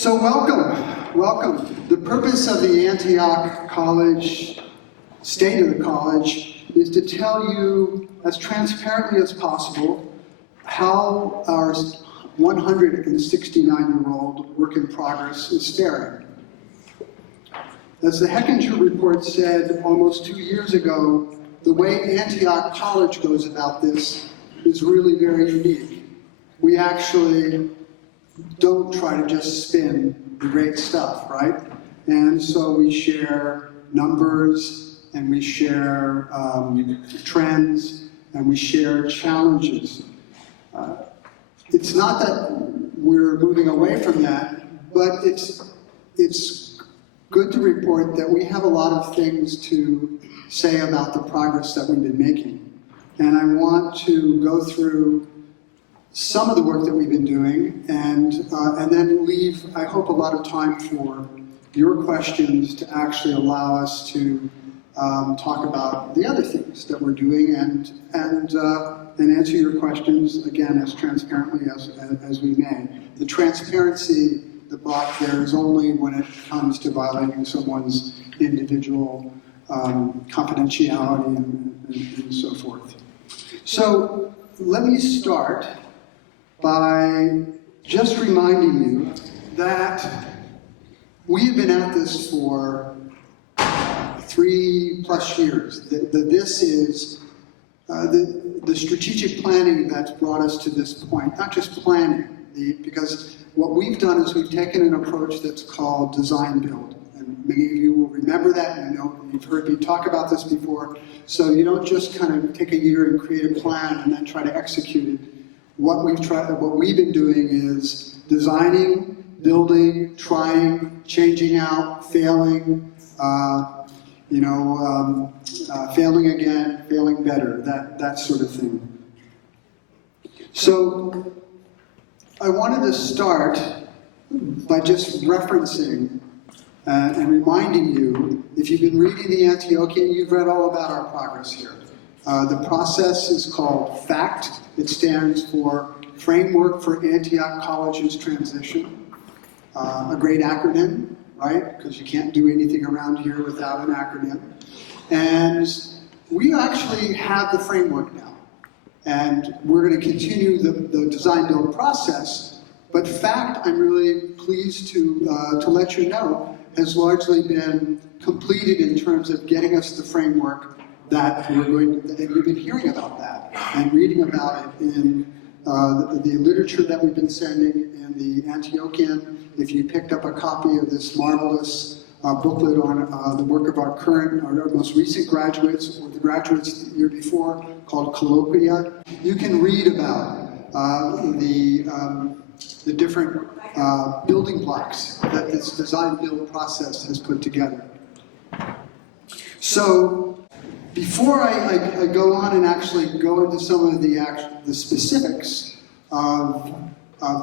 So welcome. The purpose of the Antioch College, State of the College, is to tell you as transparently as possible how our 169-year-old work in progress is faring. As the Hechinger report said almost 2 years ago, the way Antioch College goes about this is really very unique. We actually don't try to just spin the great stuff, right? And so we share numbers, and we share trends, and we share challenges. It's not that we're moving away from that, but it's good to report that we have a lot of things to say about the progress that we've been making. And I want to go through some of the work that we've been doing, and then leave, I hope, a lot of time for your questions to actually allow us to talk about the other things that we're doing and answer your questions, again, as transparently as we may. The transparency, the block there, is only when it comes to violating someone's individual confidentiality and so forth. So let me start by just reminding you that we've been at this for 3+ years. This is the strategic planning that's brought us to this point, not just planning, because what we've done is we've taken an approach that's called design build. And many of you will remember that, and I know you've heard me talk about this before. So you don't just kind of take a year and create a plan and then try to execute it. What we've been doing is designing, building, trying, changing out, failing, failing again, failing better, that sort of thing. So I wanted to start by just referencing and reminding you, if you've been reading the Antiochian, you've read all about our progress here. The process is called FACT. It stands for Framework for Antioch College's Transition. A great acronym, right? Because you can't do anything around here without an acronym. And we actually have the framework now. And we're going to continue the design build process. But FACT, I'm really pleased to let you know, has largely been completed in terms of getting us the framework that we're going to, and you've been hearing about that and reading about it in the literature that we've been sending in the Antiochian. If you picked up a copy of this marvelous booklet on the work of our most recent graduates, or the graduates the year before, called Colloquia, you can read about the different building blocks that this design build process has put together. So before I go on and actually go into some of the specifics of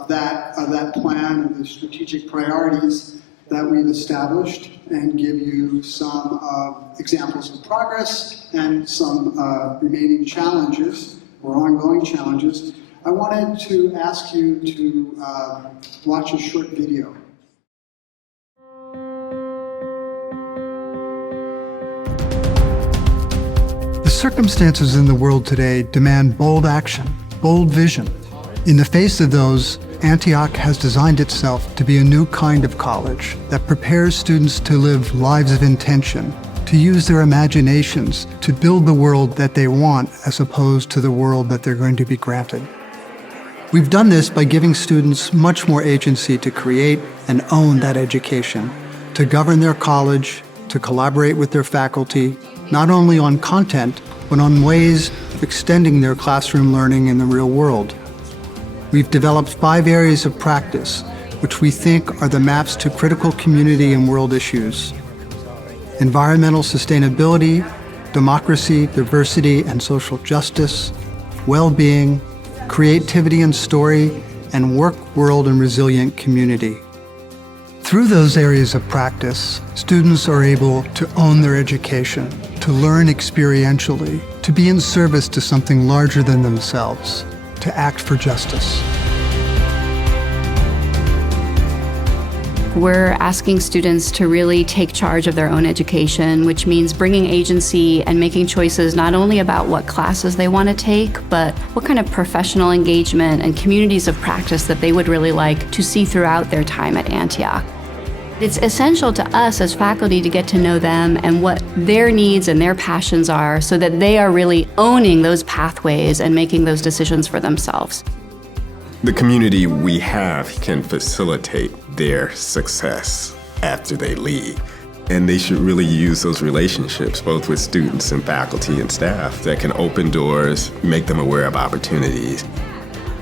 that plan and the strategic priorities that we've established, and give you some examples of progress and some remaining challenges or ongoing challenges, I wanted to ask you to watch a short video. The circumstances in the world today demand bold action, bold vision. In the face of those, Antioch has designed itself to be a new kind of college that prepares students to live lives of intention, to use their imaginations to build the world that they want as opposed to the world that they're going to be granted. We've done this by giving students much more agency to create and own that education, to govern their college, to collaborate with their faculty, not only on content, but on ways of extending their classroom learning in the real world. We've developed 5 areas of practice, which we think are the maps to critical community and world issues: environmental sustainability, democracy, diversity, and social justice, well-being, creativity and story, and work, world, and resilient community. Through those areas of practice, students are able to own their education, to learn experientially, to be in service to something larger than themselves, to act for justice. we're asking students to really take charge of their own education, which means bringing agency and making choices not only about what classes they want to take, but what kind of professional engagement and communities of practice that they would really like to see throughout their time at Antioch. It's essential to us as faculty to get to know them and what their needs and their passions are so that they are really owning those pathways and making those decisions for themselves. The community we have can facilitate their success after they leave. And they should really use those relationships, both with students and faculty and staff, that can open doors, make them aware of opportunities.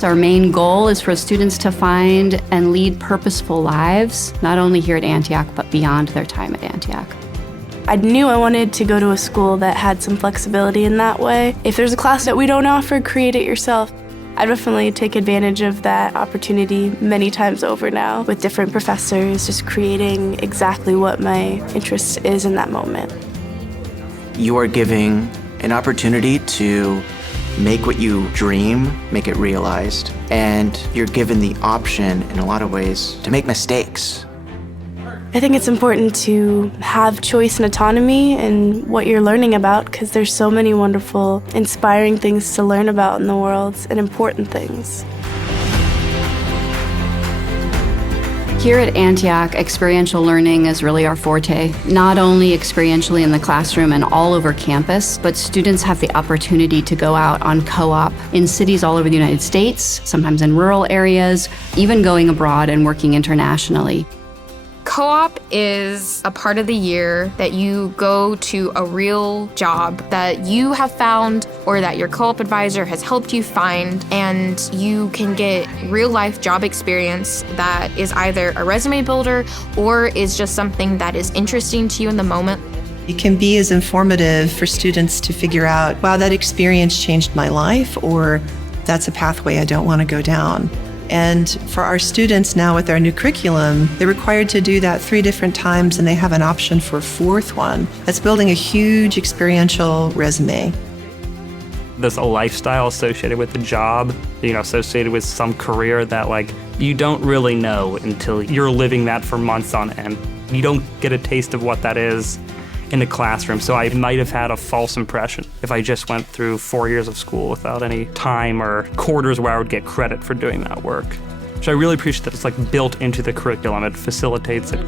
Our main goal is for students to find and lead purposeful lives, not only here at Antioch, but beyond their time at Antioch. I knew I wanted to go to a school that had some flexibility in that way. If there's a class that we don't offer, create it yourself. I definitely take advantage of that opportunity many times over now with different professors, just creating exactly what my interest is in that moment. You are giving an opportunity to make what you dream, make it realized, and you're given the option in a lot of ways to make mistakes. I think it's important to have choice and autonomy in what you're learning about because there's so many wonderful, inspiring things to learn about in the world and important things. Here at Antioch, experiential learning is really our forte, not only experientially in the classroom and all over campus, but students have the opportunity to go out on co-op in cities all over the United States, sometimes in rural areas, even going abroad and working internationally. Co-op is a part of the year that you go to a real job that you have found or that your co-op advisor has helped you find, and you can get real-life job experience that is either a resume builder or is just something that is interesting to you in the moment. It can be as informative for students to figure out, wow, that experience changed my life, or that's a pathway I don't want to go down. And for our students now with our new curriculum, they're required to do that 3 different times, and they have an option for a 4th one. That's building a huge experiential resume. There's a lifestyle associated with the job, associated with some career that you don't really know until you're living that for months on end. You don't get a taste of what that is in the classroom. So I might have had a false impression if I just went through 4 years of school without any time or quarters where I would get credit for doing that work. So I really appreciate that it's built into the curriculum. It facilitates it.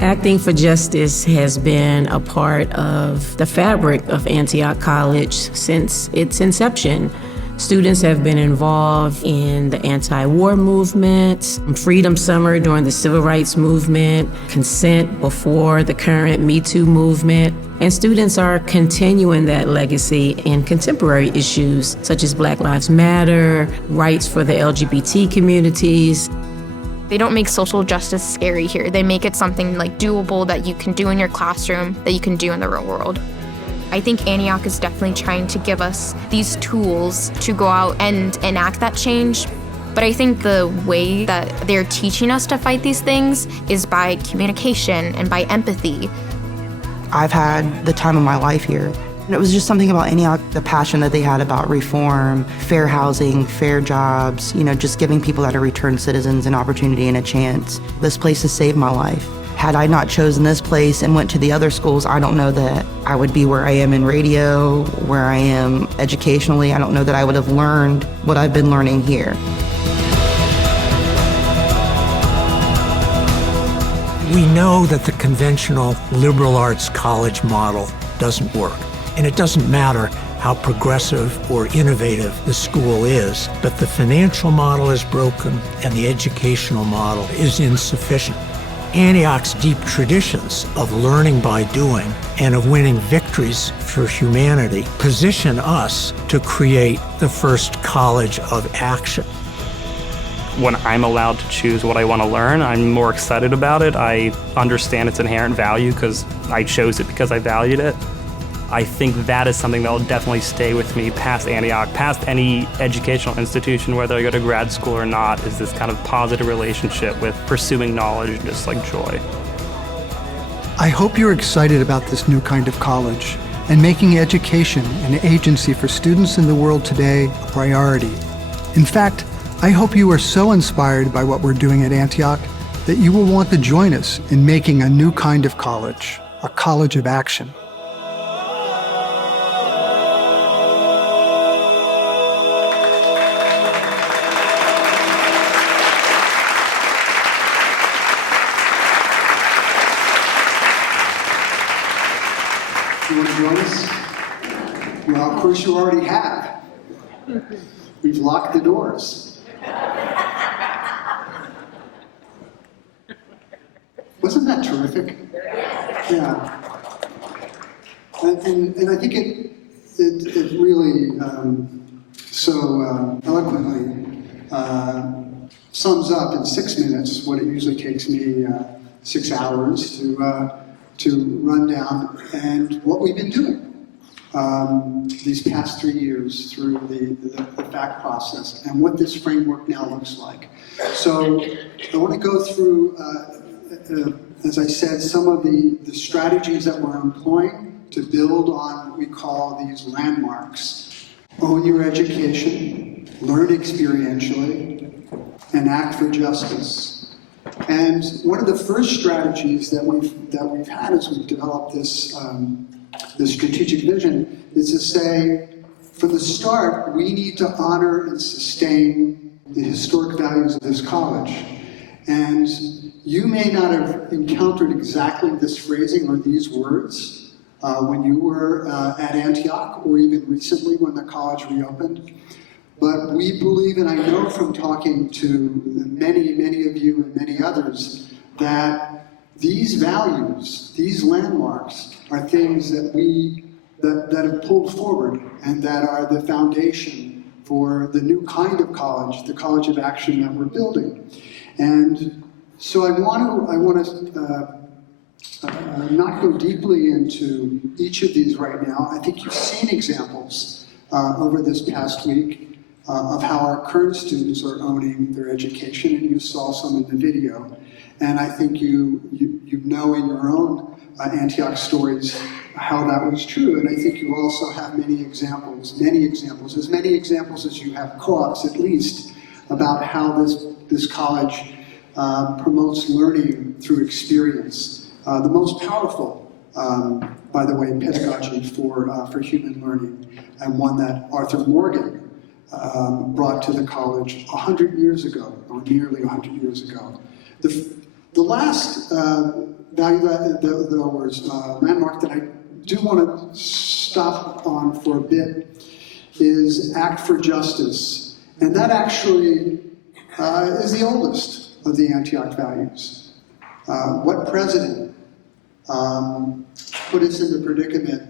Acting for Justice has been a part of the fabric of Antioch College since its inception. Students have been involved in the anti-war movement, Freedom Summer during the Civil Rights Movement, consent before the current Me Too movement, and students are continuing that legacy in contemporary issues such as Black Lives Matter, rights for the LGBT communities. They don't make social justice scary here. They make it something doable that you can do in your classroom, that you can do in the real world. I think Antioch is definitely trying to give us these tools to go out and enact that change. But I think the way that they're teaching us to fight these things is by communication and by empathy. I've had the time of my life here. And it was just something about Antioch, the passion that they had about reform, fair housing, fair jobs, just giving people that are returned citizens an opportunity and a chance. This place has saved my life. Had I not chosen this place and went to the other schools, I don't know that I would be where I am in radio, where I am educationally. I don't know that I would have learned what I've been learning here. We know that the conventional liberal arts college model doesn't work. And it doesn't matter how progressive or innovative the school is, but the financial model is broken and the educational model is insufficient. Antioch's deep traditions of learning by doing and of winning victories for humanity position us to create the first college of action. When I'm allowed to choose what I want to learn, I'm more excited about it. I understand its inherent value because I chose it because I valued it. I think that is something that will definitely stay with me past Antioch, past any educational institution, whether I go to grad school or not, is this kind of positive relationship with pursuing knowledge and just joy. I hope you're excited about this new kind of college and making education and agency for students in the world today a priority. In fact, I hope you are so inspired by what we're doing at Antioch that you will want to join us in making a new kind of college, a college of action. You want to join us? Well, of course you already have. We've locked the doors. Wasn't that terrific? Yeah. And I think it really so eloquently sums up in 6 minutes what it usually takes me 6 hours to run down, and what we've been doing these past 3 years through the fact process and what this framework now looks like. So I want to go through, as I said, some of the strategies that we're employing to build on what we call these landmarks. Own your education, learn experientially, and act for justice. And one of the first strategies that we've had as we've developed this strategic vision is to say, from the start, we need to honor and sustain the historic values of this college. And you may not have encountered exactly this phrasing or these words when you were at Antioch, or even recently when the college reopened. But we believe, and I know from talking to many, many of you and many others, that these values, these landmarks, are things that have pulled forward and that are the foundation for the new kind of college, the college of action that we're building. And so I want to not go deeply into each of these right now. I think you've seen examples over this past week of how our current students are owning their education, and you saw some in the video. And I think you know in your own Antioch stories how that was true. And I think you also have many examples, as many examples as you have co-ops at least, about how this college promotes learning through experience. The most powerful, by the way, pedagogy for human learning, and one that Arthur Morgan brought to the college 100 years ago, or nearly 100 years ago. The last value landmark that I do want to stop on for a bit is act for justice. And that actually is the oldest of the Antioch values. What president put us in the predicament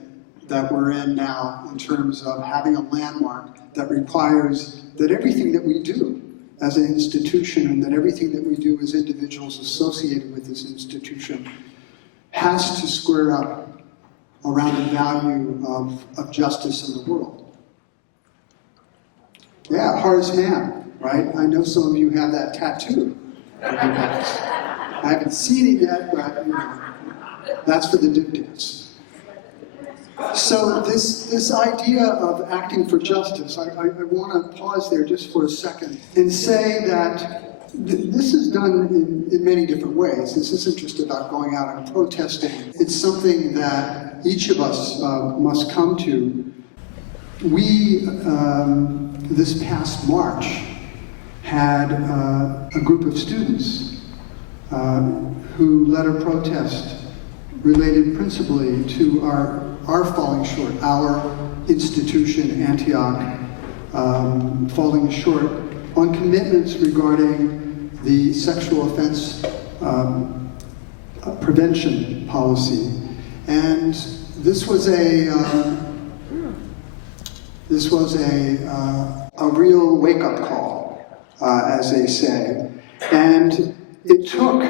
that we're in now in terms of having a landmark that requires that everything that we do as an institution and that everything that we do as individuals associated with this institution has to square up around the value of justice in the world. Yeah, hardest man, right? I know some of you have that tattoo on your backs. I haven't seen it yet, but that's for the dip dance. So this idea of acting for justice, I want to pause there just for a second and say that this is done in many different ways. This isn't just about going out and protesting. It's something that each of us must come to. We, this past March, had a group of students who led a protest related principally to our falling short, our institution, Antioch, falling short on commitments regarding the sexual offense prevention policy. And this was a real wake-up call, as they say. And it took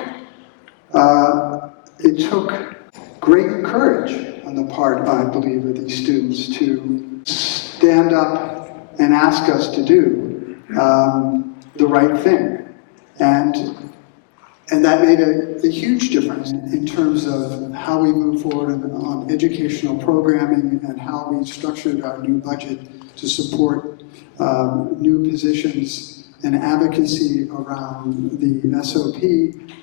great courage on the part, I believe, of these students to stand up and ask us to do the right thing. And that made a huge difference in terms of how we move forward on educational programming and how we structured our new budget to support new positions and advocacy around the SOP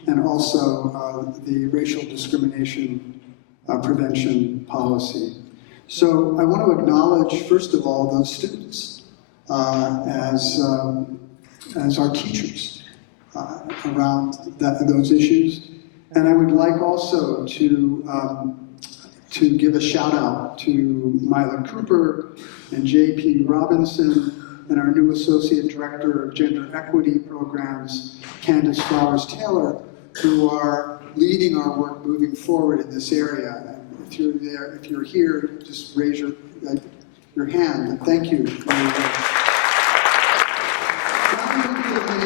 and also the racial discrimination prevention policy. So I want to acknowledge, first of all, those students as our teachers around those issues. And I would like also to give a shout out to Myla Cooper and J.P. Robinson and our new Associate Director of Gender Equity Programs, Candace Flowers-Taylor, who are leading our work moving forward in this area. And if you're there, if you're here, just raise your hand. Thank you. Many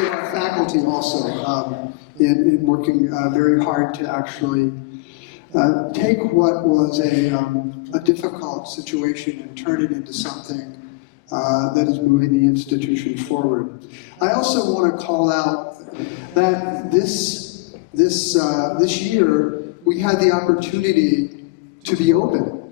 of our faculty also in working very hard to actually take what was a difficult situation and turn it into something that is moving the institution forward. I also want to call out that this year we had the opportunity to be open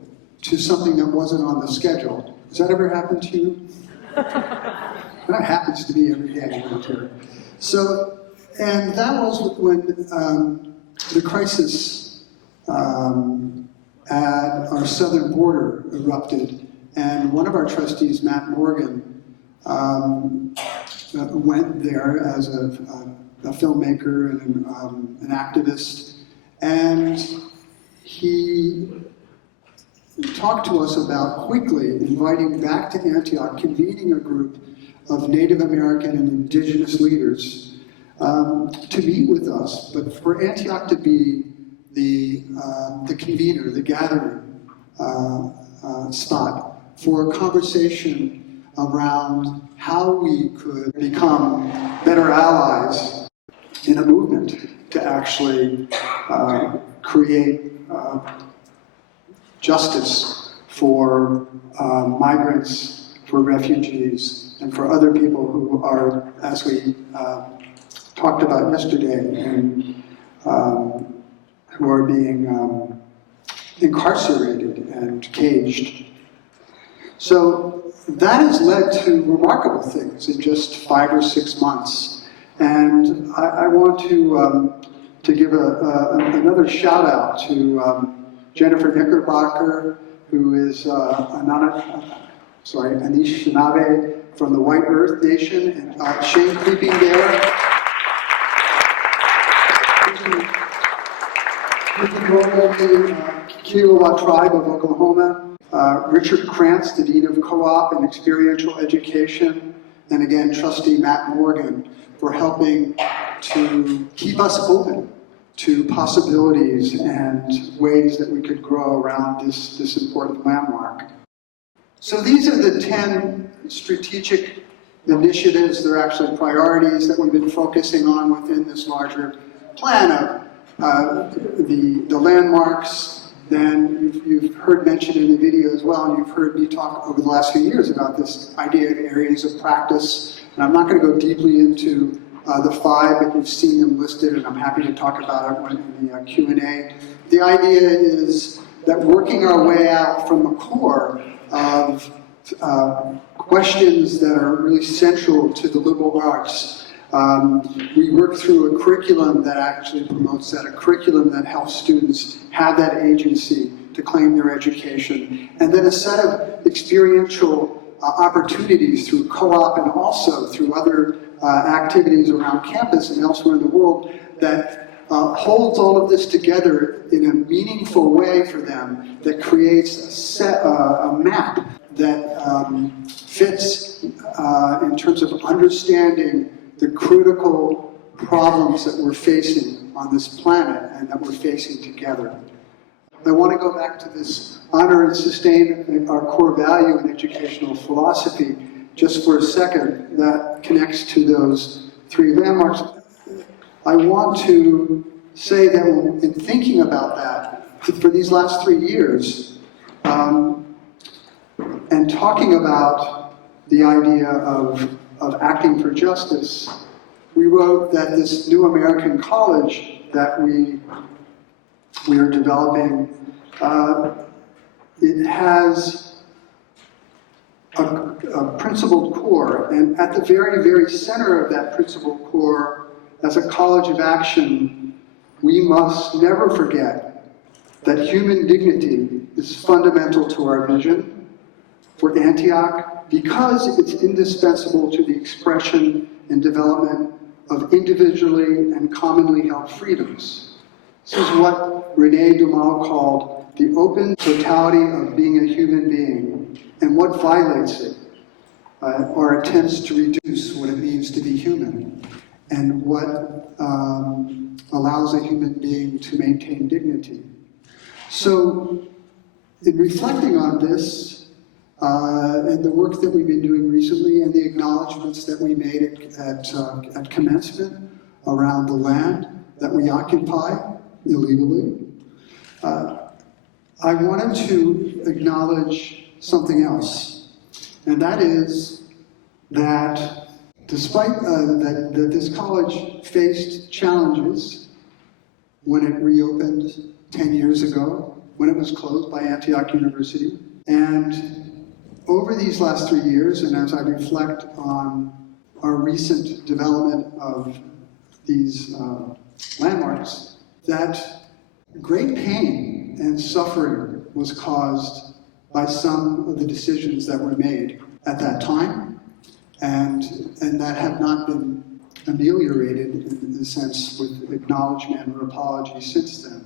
to something that wasn't on the schedule. Has that ever happened to you? That happens to me every day around here. So, and that was when the crisis at our southern border erupted, and one of our trustees, Matt Morgan, went there as a filmmaker and an activist, and he talked to us about quickly inviting back to Antioch, convening a group of Native American and indigenous leaders to meet with us, but for Antioch to be the convener, the gathering spot for a conversation around how we could become better allies in a movement to actually create justice for migrants, for refugees, and for other people who are, as we talked about yesterday, and who are being incarcerated and caged. So that has led to remarkable things in just 5 or 6 months. And I want to give another shout out to Jennifer Knickerbocker, who is Anishinaabe from the White Earth Nation, and Shane Creeping Bear, the Kiowa tribe of Oklahoma, Richard Krantz, the Dean of Co-op and Experiential Education, and again, Trustee Matt Morgan, for helping to keep us open to possibilities and ways that we could grow around this important landmark. So these are the 10 strategic initiatives. They're actually priorities that we've been focusing on within this larger plan of the landmarks. Then you've heard mentioned in the video as well, and you've heard me talk over the last few years about this idea of areas of practice. And I'm not going to go deeply into the 5, but you've seen them listed, and I'm happy to talk about it in the Q&A. The idea is that working our way out from the core of questions that are really central to the liberal arts. We work through a curriculum that actually promotes that, a curriculum that helps students have that agency to claim their education, and then a set of experiential opportunities through co-op and also through other activities around campus and elsewhere in the world that holds all of this together in a meaningful way for them, that creates a map that fits in terms of understanding the critical problems that we're facing on this planet and that we're facing together. I want to go back to this honor and sustain our core value in educational philosophy just for a second. That connects to those 3 landmarks. I want to say that in thinking about that, for these last 3 years, and talking about the idea of acting for justice, we wrote that this new American college that we are developing, it has a principled core, and at the very, very center of that principled core, as a college of action, we must never forget that human dignity is fundamental to our vision for Antioch because it's indispensable to the expression and development of individually and commonly held freedoms. This is what René Dumas called the open totality of being a human being, and what violates it are attempts to reduce what it means to be human, and what allows a human being to maintain dignity. So, in reflecting on this, and the work that we've been doing recently, and the acknowledgments that we made at commencement around the land that we occupy illegally, I wanted to acknowledge something else, and that is that despite that this college faced challenges when it reopened 10 years ago, when it was closed by Antioch University, and over these last 3 years, and as I reflect on our recent development of these landmarks, that great pain and suffering was caused by some of the decisions that were made at that time, and that have not been ameliorated in the sense with acknowledgement or apology since then.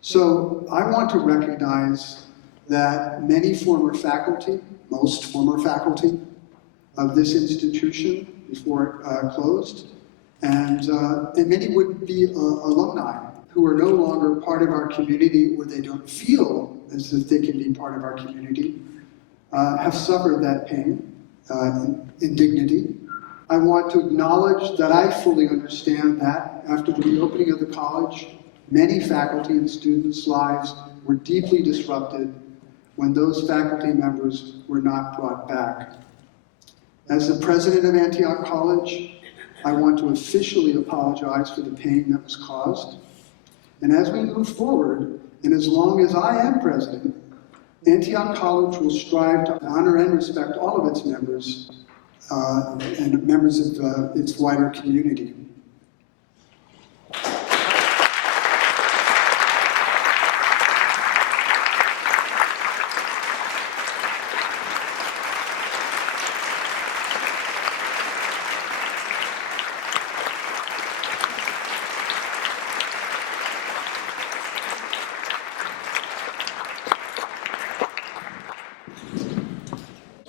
So I want to recognize that many former faculty, most former faculty of this institution before it closed, and many would be alumni who are no longer part of our community, or they don't feel as if they can be part of our community, have suffered that pain, indignity. I want to acknowledge that I fully understand that after the reopening of the college, many faculty and students' lives were deeply disrupted when those faculty members were not brought back. As the president of Antioch College, I want to officially apologize for the pain that was caused. And as we move forward, and as long as I am president, Antioch College will strive to honor and respect all of its members and members of its wider community.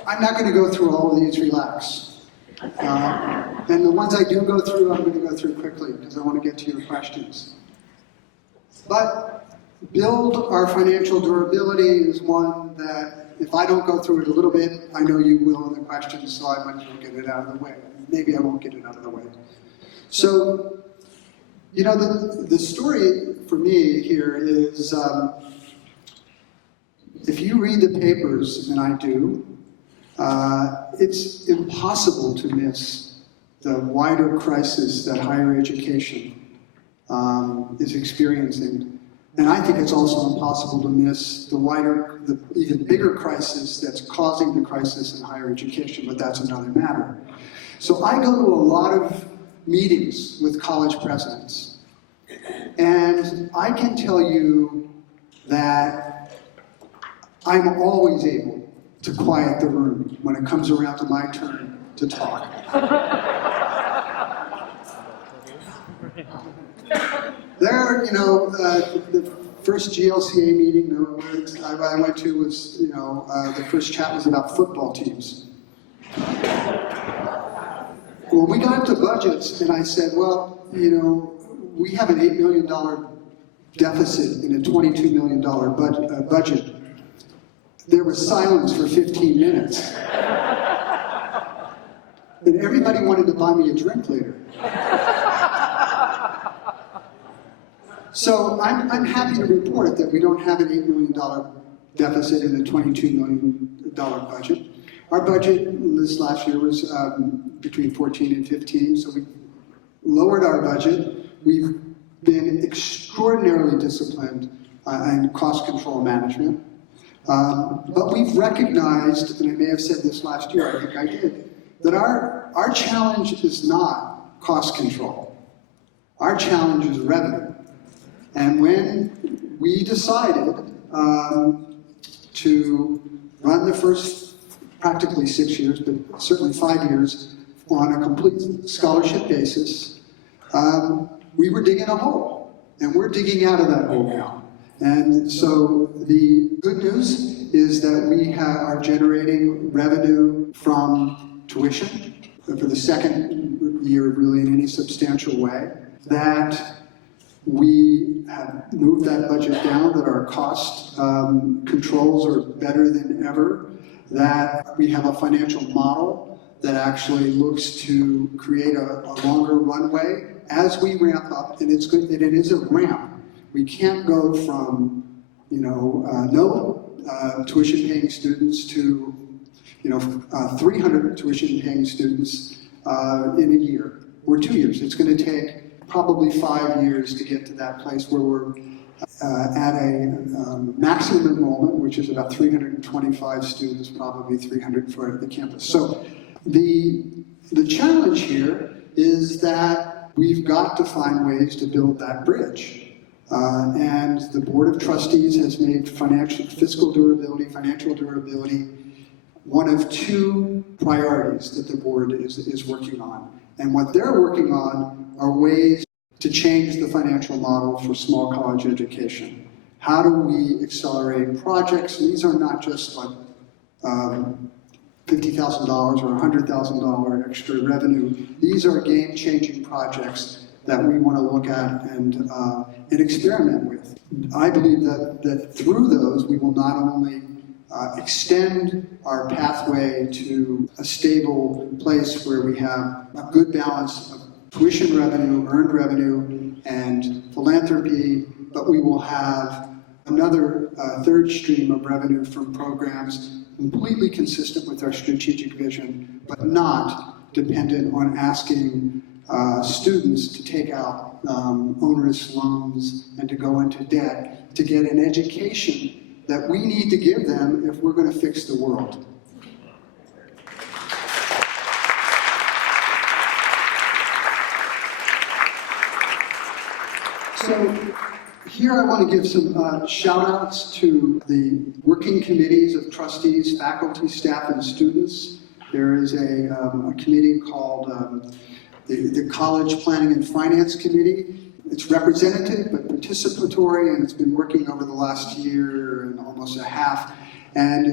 I'm not going to go through all of these, relax. And the ones I do go through, I'm going to go through quickly because I want to get to your questions. But build our financial durability is one that if I don't go through it a little bit, I know you will in the questions, so I might as well get it out of the way. Maybe I won't get it out of the way. So, you know, the story for me here is, if you read the papers, and I do, it's impossible to miss the wider crisis that higher education is experiencing. And I think it's also impossible to miss the even bigger crisis that's causing the crisis in higher education, but that's another matter. So I go to a lot of meetings with college presidents, and I can tell you that I'm always able to quiet the room when it comes around to my turn to talk. There, you know, the first GLCA meeting I went to was, you know, the first chat was about football teams. When we got to budgets, and I said, well, you know, we have an $8 million deficit in a $22 million budget. There was silence for 15 minutes. And everybody wanted to buy me a drink later. So I'm happy to report that we don't have an $8 million deficit in a $22 million budget. Our budget this last year was between 14 and 15, so we lowered our budget. We've been extraordinarily disciplined in cost control management. But we've recognized, and I may have said this last year, I think I did, that our challenge is not cost control. Our challenge is revenue. And when we decided to run the first practically 6 years, but certainly 5 years, on a complete scholarship basis, we were digging a hole, and we're digging out of that hole now. And so the good news is that we are generating revenue from tuition for the second year really in any substantial way, that we have moved that budget down, that our cost controls are better than ever, that we have a financial model that actually looks to create a longer runway as we ramp up, and it's good, and it is a ramp. We can't go from, no tuition-paying students to, 300 tuition-paying students in a year or 2 years. It's going to take probably 5 years to get to that place where we're at a maximum enrollment, which is about 325 students, probably 300 for the campus. So the challenge here is that we've got to find ways to build that bridge. And the Board of Trustees has made financial durability, one of 2 priorities that the board is working on. And what they're working on are ways to change the financial model for small college education. How do we accelerate projects? And these are not just like $50,000 or $100,000 extra revenue. These are game-changing projects that we want to look at and experiment with. I believe that through those, we will not only extend our pathway to a stable place where we have a good balance of tuition revenue, earned revenue, and philanthropy, but we will have another third stream of revenue from programs completely consistent with our strategic vision, but not dependent on asking students to take out onerous loans and to go into debt to get an education that we need to give them if we're going to fix the world. So here I want to give some shout outs to the working committees of trustees, faculty, staff, and students. There is a committee called the College Planning and Finance Committee. It's representative but participatory, and it's been working over the last year and almost a half, and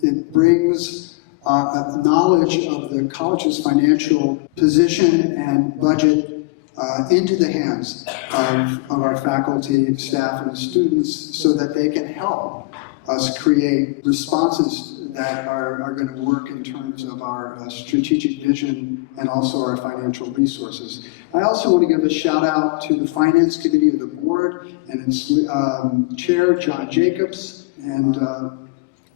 it brings knowledge of the college's financial position and budget into the hands of our faculty, staff, and students so that they can help us create responses that are going to work in terms of our strategic vision and also our financial resources. I also want to give a shout out to the Finance Committee of the Board and its Chair, John Jacobs, and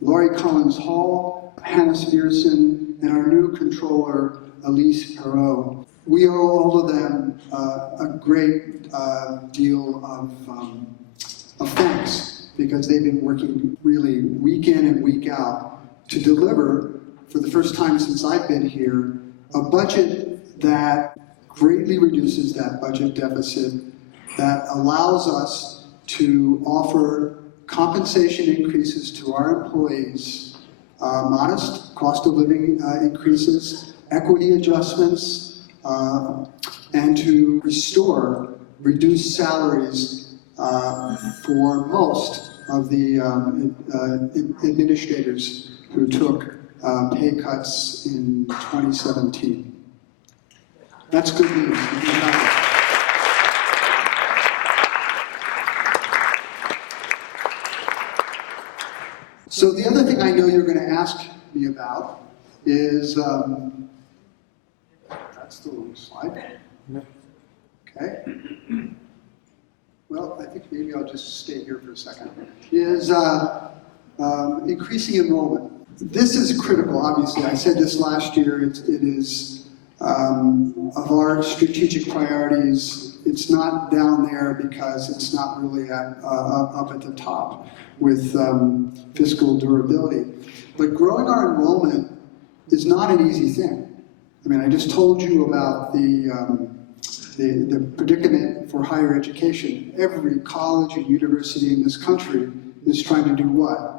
Laurie Collins Hall, Hannah Spearson, and our new Controller, Elise Perot. We owe all of them a great deal of thanks, because they've been working really week in and week out to deliver, for the first time since I've been here, a budget that greatly reduces that budget deficit, that allows us to offer compensation increases to our employees, modest cost of living increases, equity adjustments, and to restore reduced salaries for most of the administrators who took pay cuts in 2017. That's good news. So the other thing I know you're going to ask me about is, that's the wrong slide. Okay. Well, I think maybe I'll just stay here for a second. Is increasing enrollment. This is critical, obviously. I said this last year. It is of our strategic priorities it's not down there because it's not really up at the top with fiscal durability. But growing our enrollment is not an easy thing. I mean, I just told you about the predicament for higher education. Every college and university in this country is trying to do what?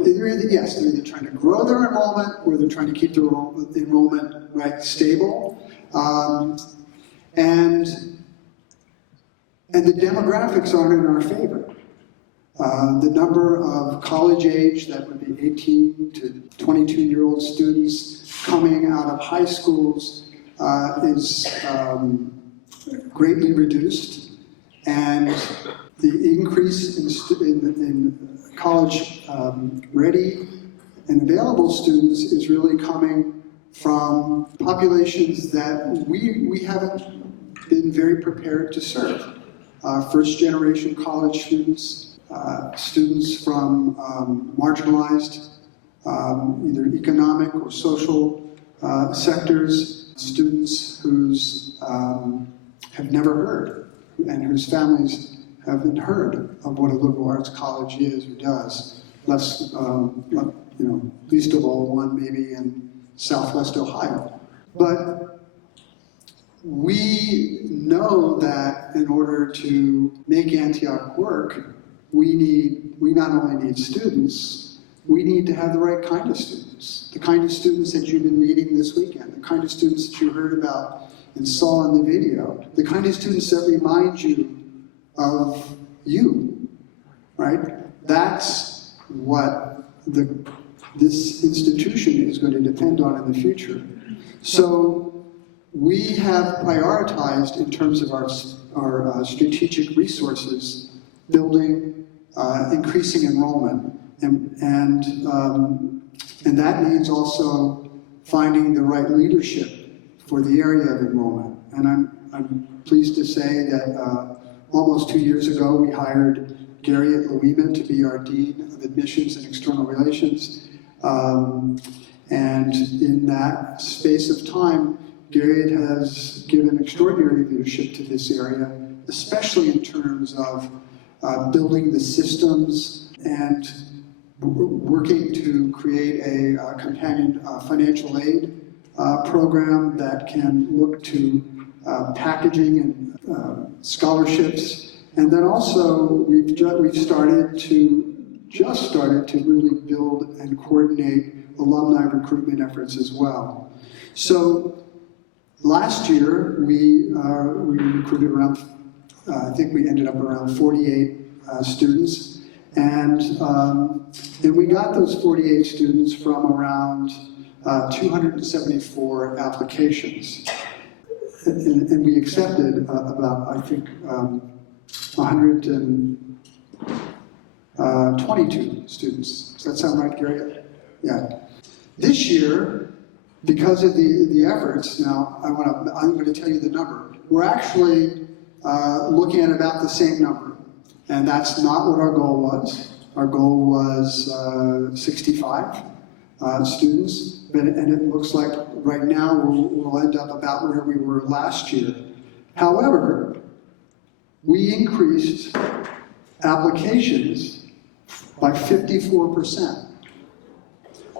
They're either trying to grow their enrollment or they're trying to keep their enrollment stable. And the demographics aren't in our favor. The number of college age, that would be 18 to 22-year-old students coming out of high schools is greatly reduced. And the increase in college ready and available students is really coming from populations that we haven't been very prepared to serve. First generation college students, students from marginalized either economic or social sectors, students whose have never heard and whose families haven't heard of what a liberal arts college is or does. Least of all one maybe in Southwest Ohio. But we know that in order to make Antioch work, we not only need students, we need to have the right kind of students. The kind of students that you've been meeting this weekend, the kind of students that you heard about and saw in the video, the kind of students that remind you of you, right? That's what this institution is going to depend on in the future. So we have prioritized in terms of our strategic resources, building, increasing enrollment, and that means also finding the right leadership for the area of enrollment. And I'm pleased to say that almost 2 years ago we hired Garriott Louima to be our Dean of Admissions and External Relations. And in that space of time, Garriott has given extraordinary leadership to this area, especially in terms of building the systems and working to create a companion financial aid program that can look to packaging and scholarships. And then also we've just started to really build and coordinate alumni recruitment efforts as well. So last year we recruited around, I think we ended up around 48 students, and we got those 48 students from around 274 applications, and we accepted about, I think, 122 students. Does that sound right, Gary? Yeah. This year, because of the efforts, now I'm going to tell you the number. We're actually looking at about the same number, and that's not what our goal was. Our goal was 65 students, and it looks like right now we'll end up about where we were last year. However, we increased applications by 54%,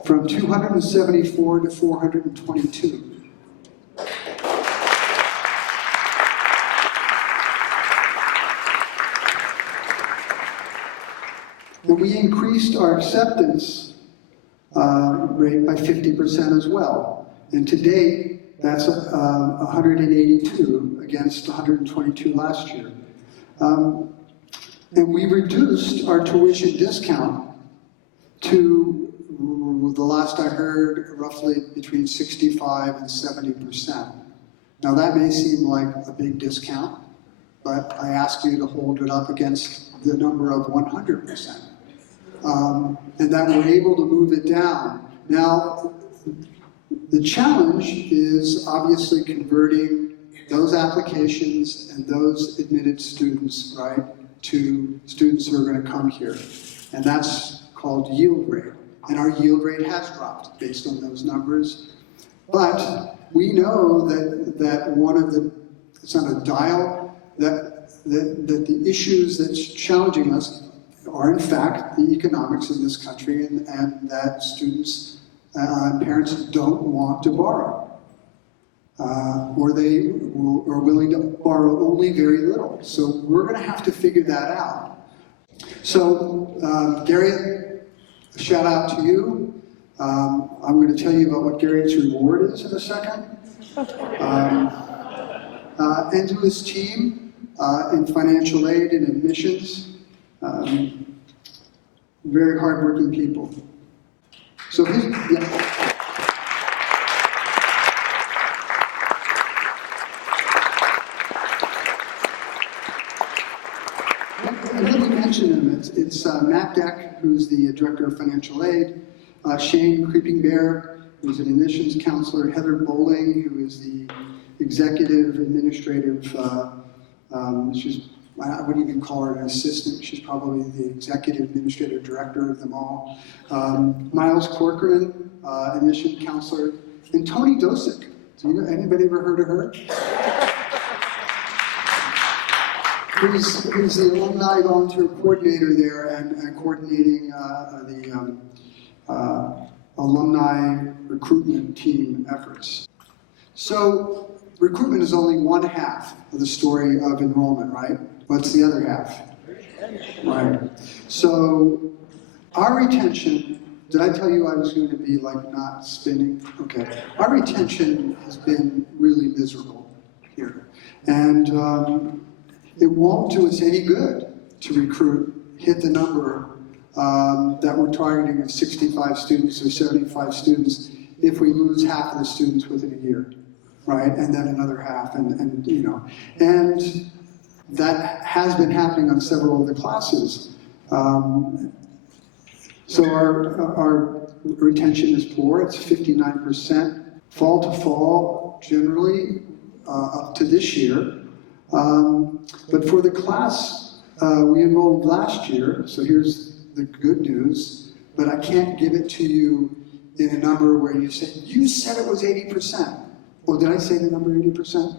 from 274 to 422. And we increased our acceptance rate by 50% as well. And to date, that's 182 against 122 last year. And we reduced our tuition discount to, the last I heard, roughly between 65 and 70%. Now that may seem like a big discount, but I ask you to hold it up against the number of 100%. And that we're able to move it down. Now, the challenge is obviously converting those applications and those admitted students, right, to students who are going to come here. And that's called yield rate. And our yield rate has dropped based on those numbers. But we know that one of the it's on a dial that the issues that's challenging us are in fact the economics in this country, and that students and parents don't want to borrow. Or they are willing to borrow only very little. So we're going to have to figure that out. So Gary, a shout out to you. I'm going to tell you about what Gary's reward is in a second. And to his team in financial aid and admissions. Very hardworking people. So yeah. Let me mention them. It's Matt Deck, who's the Director of Financial Aid, Shane Creeping Bear, who's an admissions counselor, Heather Bowling, who is the Executive Administrative, I wouldn't even call her an assistant, she's probably the Executive Administrative Director of them all, Miles Corcoran, admission counselor, and Tony Dosick. Do you know, anybody ever heard of her? Who's the alumni volunteer coordinator there and coordinating the alumni recruitment team efforts. So recruitment is only one half of the story of enrollment, right? What's the other half? Right. So our retention, did I tell you I was going to be like not spinning? Okay. Our retention has been really miserable here. And it won't do us any good to hit the number that we're targeting of 65 students or 75 students if we lose half of the students within a year, right? And then another half, and you know. And that has been happening on several of the classes. So our retention is poor, it's 59%. Fall to fall, generally, up to this year. But for the class we enrolled last year, so here's the good news, but I can't give it to you in a number where you said it was 80%. Well, did I say the number 80%?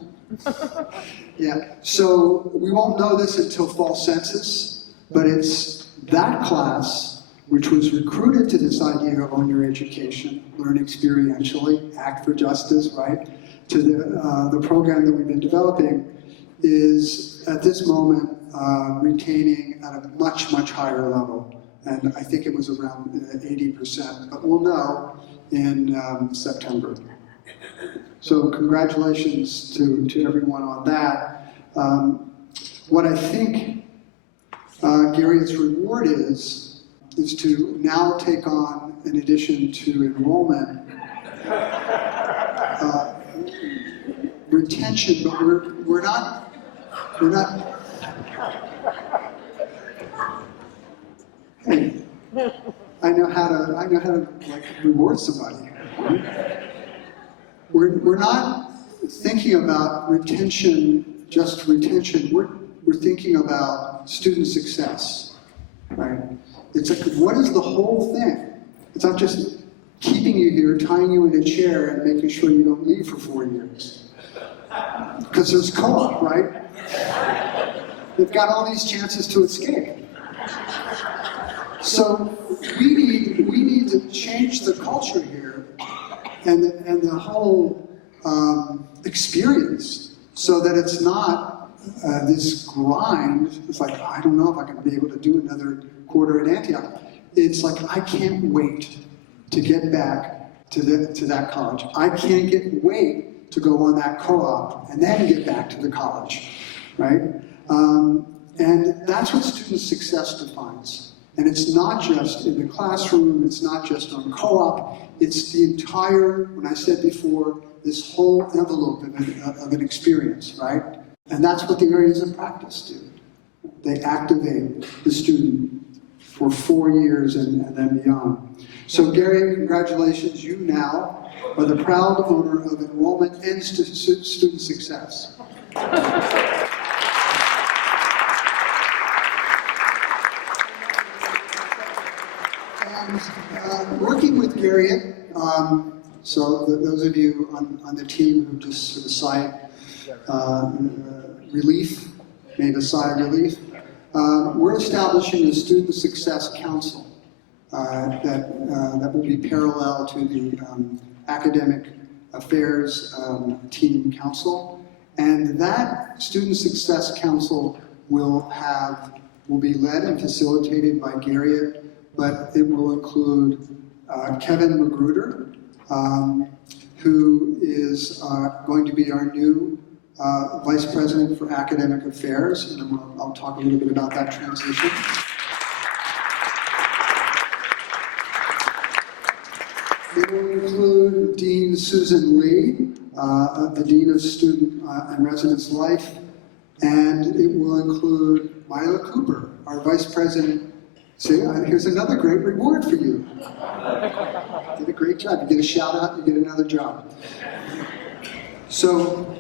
Yeah, so we won't know this until fall census, but it's that class which was recruited to this idea of own your education, learn experientially, act for justice, right? To the program that we've been developing is at this moment retaining at a much, much higher level. And I think it was around 80%, but we'll know in September. So congratulations to everyone on that. What I think Gary's reward is to now take on, in addition to enrollment, retention, but we're not. Hey, I know how to like reward somebody. We're not thinking about retention, just retention. We're thinking about student success, right? It's like, what is the whole thing? It's not just keeping you here, tying you in a chair, and making sure you don't leave for 4 years. Because there's co-op, right? They've got all these chances to escape. So we need to change the culture here and the whole experience so that it's not this grind. It's like, I don't know if I'm going to be able to do another quarter at Antioch. It's like, I can't wait to get back to that college. I can't wait to go on that co-op and then get back to the college, right? And that's what student success defines. And it's not just in the classroom, it's not just on co-op, it's the entire, when I said before, this whole envelope of an experience, right? And that's what the areas of practice do. They activate the student for 4 years and then beyond. So Gary, congratulations, you now are the proud owner of enrollment and student success. And working with Gary, so those of you on the team who just sort of cite relief, maybe a sigh of relief. We're establishing a Student Success Council that will be parallel to the Academic Affairs Team Council. And that Student Success Council will be led and facilitated by Garriott, but it will include Kevin Magruder, who is going to be our new Vice President for Academic Affairs, and I'll talk a little bit about that transition. It will include Dean Susan Lee, the Dean of Student and Residence Life, and it will include Myla Cooper, our Vice President. See, here's another great reward for you. You did a great job. You get a shout out, you get another job. So,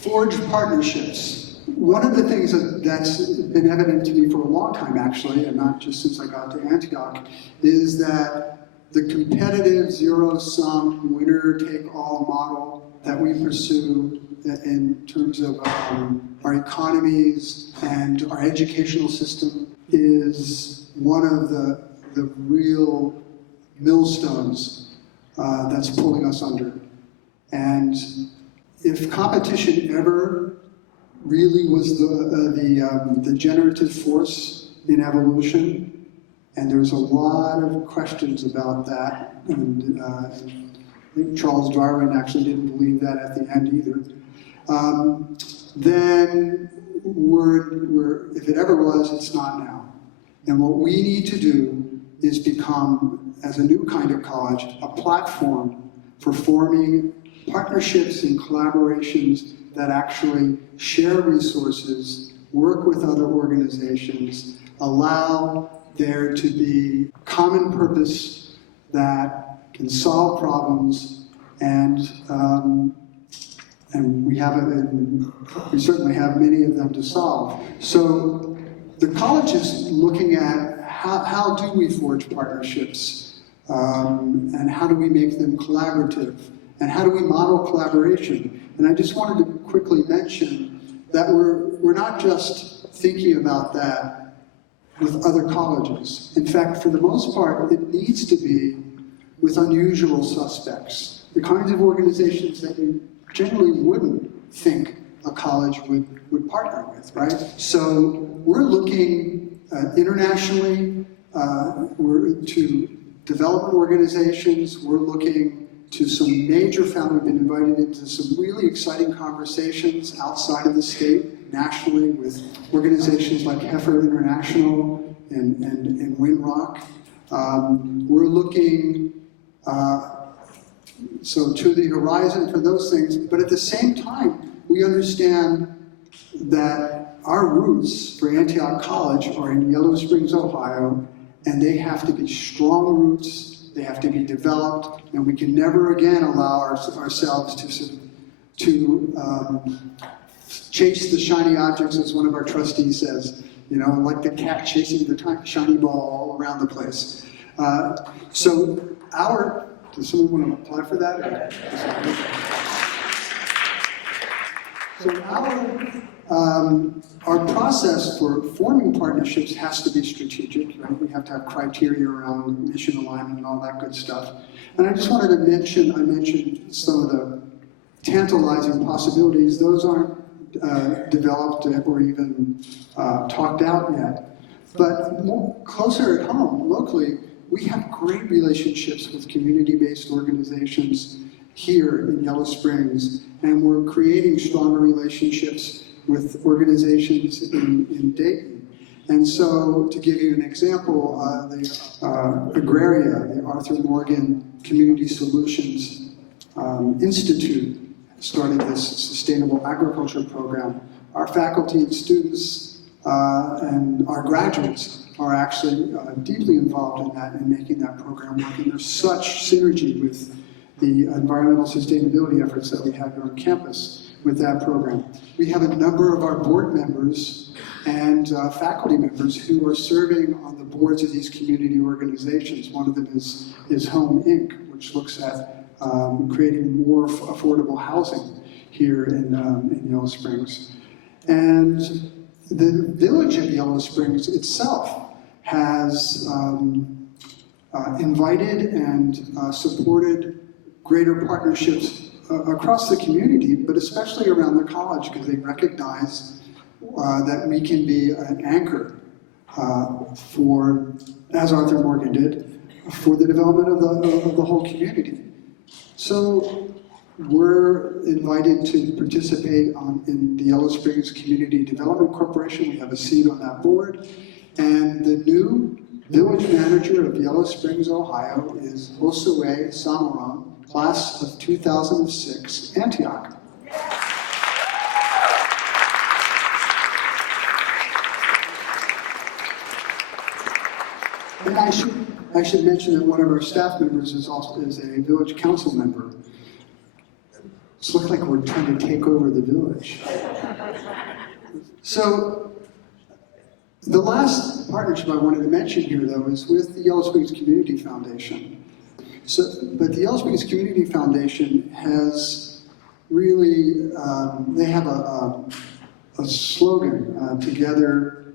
forge partnerships. One of the things that's been evident to me for a long time, actually, and not just since I got to Antioch, is that the competitive zero-sum, winner-take-all model that we pursue in terms of our economies and our educational system is one of the real millstones that's pulling us under. And if competition ever really was the generative force in evolution, and there's a lot of questions about that, and I think Charles Darwin actually didn't believe that at the end either, then if it ever was, it's not now. And what we need to do is become, as a new kind of college, a platform for forming partnerships and collaborations that actually share resources, work with other organizations, allow there to be common purpose that can solve problems, and we certainly have many of them to solve. So the college is looking at how do we forge partnerships, and how do we make them collaborative, and how do we model collaboration? And I just wanted to quickly mention that we're not just thinking about that with other colleges. In fact, for the most part, it needs to be with unusual suspects, the kinds of organizations that you generally wouldn't think a college would partner with, right? So we're looking internationally to development organizations. We're looking to some major we've been invited into some really exciting conversations outside of the state, nationally, with organizations like Heifer International and Winrock. We're looking so to the horizon for those things, but at the same time, we understand that our roots for Antioch College are in Yellow Springs, Ohio, and they have to be strong roots. They have to be developed, and we can never again allow ourselves to chase the shiny objects, as one of our trustees says, like the cat chasing the shiny ball all around the place. Does someone want to apply for that? So our process for forming partnerships has to be strategic, right? We have to have criteria around mission alignment and all that good stuff. And I just wanted to mention, I mentioned some of the tantalizing possibilities. Those aren't developed or even talked out yet. But closer at home, locally, we have great relationships with community-based organizations here in Yellow Springs, and we're creating stronger relationships with organizations in Dayton. And so, to give you an example, the Agraria, the Arthur Morgan Community Solutions Institute, started this sustainable agriculture program. Our faculty and students and our graduates are actually deeply involved in that and making that program work. And there's such synergy with the environmental sustainability efforts that we have here on campus with that program. We have a number of our board members and faculty members who are serving on the boards of these community organizations. One of them is Home Inc., which looks at creating more affordable housing. here in Yellow Springs. And the village of Yellow Springs itself has invited and supported greater partnerships across the community, but especially around the college, because they recognize that we can be an anchor for, as Arthur Morgan did, for the development of the whole community. So we're invited to participate in the Yellow Springs Community Development Corporation. We have a seat on that board. And the new village manager of Yellow Springs, Ohio is Josue Samaran, class of 2006, Antioch. And I should mention that one of our staff members is a village council member. It's looked like we're trying to take over the village. So the last partnership I wanted to mention here, though, is with the Yellow Springs Community Foundation. But the Yellow Springs Community Foundation has really, they have a slogan, together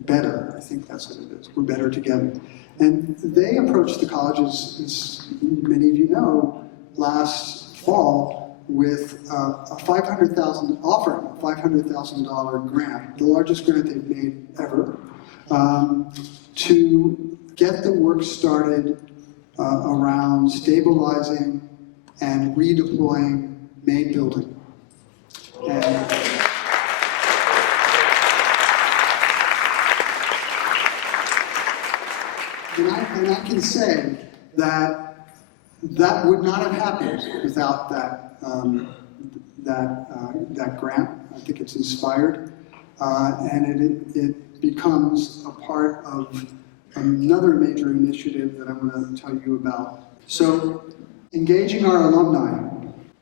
better. I think that's what it is. We're better together. And they approached the colleges, as many of you know, last fall with a $500,000 grant, the largest grant they've made ever, to get the work started around stabilizing and redeploying main building. And I can say that that would not have happened without that grant. I think it's inspired, and it becomes a part of another major initiative that I'm going to tell you about. So, engaging our alumni.